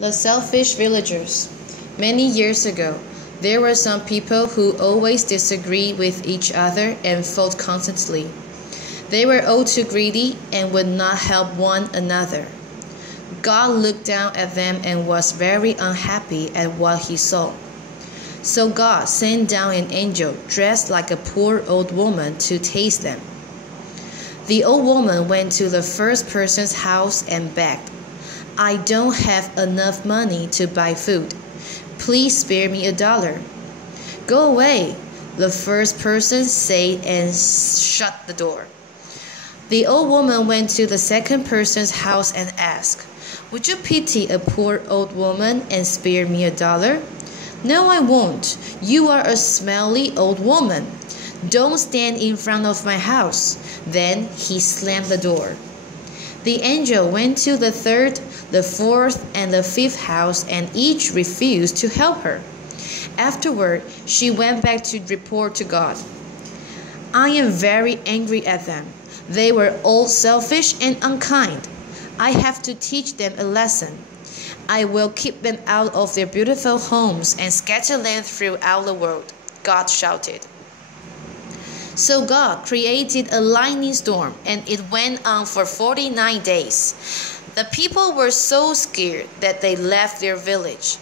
The Selfish Villagers. Many years ago, there were some people who always disagreed with each other and fought constantly. They were all too greedy and would not help one another. God looked down at them and was very unhappy at what he saw. So God sent down an angel dressed like a poor old woman to taste them. The old woman went to the first person's house and begged, "I don't have enough money to buy food. Please spare me $1." "Go away," the first person said and shut the door. The old woman went to the second person's house and asked, "Would you pity a poor old woman and spare me $1?" "No, I won't. You are a smelly old woman. Don't stand in front of my house." Then he slammed the door. The angel went to the third, the fourth, and the fifth house, and each refused to help her. Afterward, she went back to report to God. "I am very angry at them. They were all selfish and unkind. I have to teach them a lesson. I will keep them out of their beautiful homes and scatter them throughout the world," God shouted. So God created a lightning storm, and it went on for 49 days. The people were so scared that they left their village.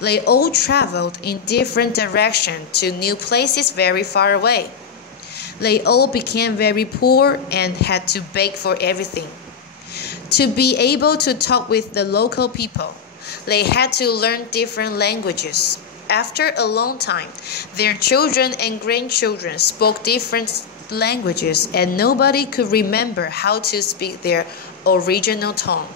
They all traveled in different directions to new places very far away. They all became very poor and had to beg for everything. To be able to talk with the local people, they had to learn different languages. After a long time, their children and grandchildren spoke different languages, and nobody could remember how to speak their original tongue.